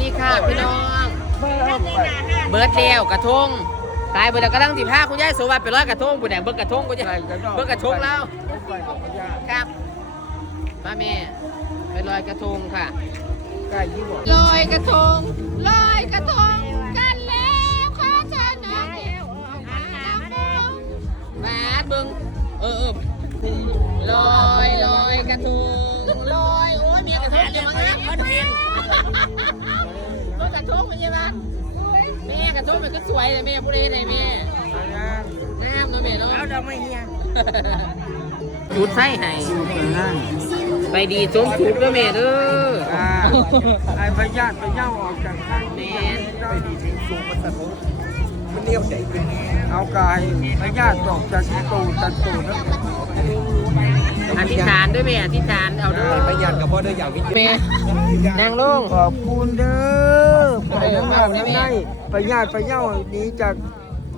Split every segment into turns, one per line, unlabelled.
ดีค่ะพี่น้อง เบิร์ดแล้วกระทง ตายเบิร์ดแล้วกำลังสิพาคุณยายโสวัสดิ์ไปร้อยกระทงคุณแดงเบิร์ดกระทงคุณยายเบิร์ดกระทงแล้วครับมาแม่ไปลอยกระทงค่ะ
ใกล้ที่บอก
ลอยกระทงลอยกระทงกันแล้วขอเชิญนะเดียวมาเบิ้งเออเออลอยลอยกระทงลอยโอ้ยมีกระทงอยู่มั้งนะเพียงรถกระทงเป็นยังไงแม่กระทงมันก็สวยเลยแม่พูดได้เลยแม่งามเนาะแม่เนาะ
เอาดอกไม้เฮีย
จุดไส้ให้ไปดีจมจุดด้วยแม่เด้อ
อ่าไอ้พญาติพญาออกจากข้าง
แม่
ไปดีถึงสูงมันสนุกมันเลี้ยวใจขึ้นเอากายพญาติออกจากตูตัดตูแล้ว
อธิษฐานด้วยแม่อธิษฐานเอาเด้อ
ประหยัดกับพ่อได้อย่างวิจิตร
แม่นางลง
ขอบคุณเด้อ ไปน้ำหนักน้ำในพญาติพญาหนีจาก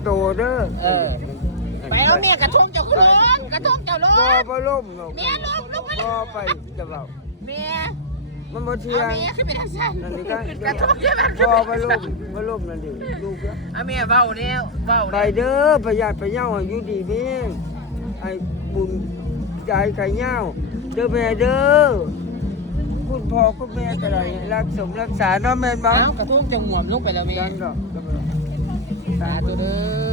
โตเด้อ
เออไปเอาแม่กระทงเจ้าคุณลงกระทงเจ้าล
บ่
ง
บ่ล่มหรอก
แม่ลงลงไป
บ่ไปจะเบา
แม่
มันบ่เที่ย
เอา
ง
แม่ขึ้นไปทางซ้าย
นั่นนี่ก็
กระทงใช่ไหม
บ่บ่ล่มบ่ล่มนั่นดิลูกเด้อ
เอาแม่เบาแล้วเบา
ไป
แล้ว
เด้อประหยัดประเย้าอายุดีเมียงไอ้บุญใจไก่เย้าเด้อแม่เด้อ คุณพ่อคุณแม่ก็ได้รักสมรักษาเนาะแม่นบ่
เอากระทงจะหวมลงไปแล้วแม่
จังดอก
สาธุเด้อ